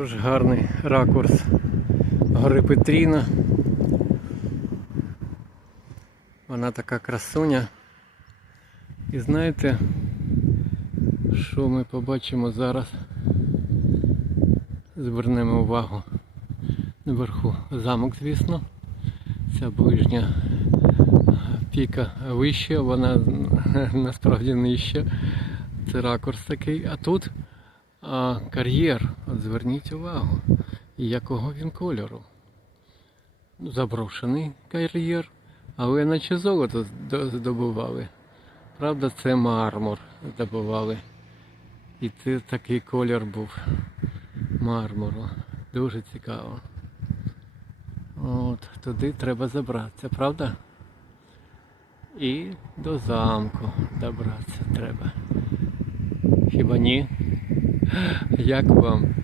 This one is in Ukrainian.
Дуже гарний ракурс гори Петріна. Вона така красуня. І знаєте, що ми побачимо зараз? Звернемо увагу наверху замок, звісно. Ця ближня піка вища, вона насправді нижча. Це ракурс такий. А тут а, кар'єр. От зверніть увагу. Якого він кольору. Ну, Заброшений кар'єр, але наче золото здобували. Правда, це мармур здобували. І це такий колір був мармуру. Дуже цікаво. От, туди треба забратися, правда? І до замку добратися треба. Хіба ні? Як вам?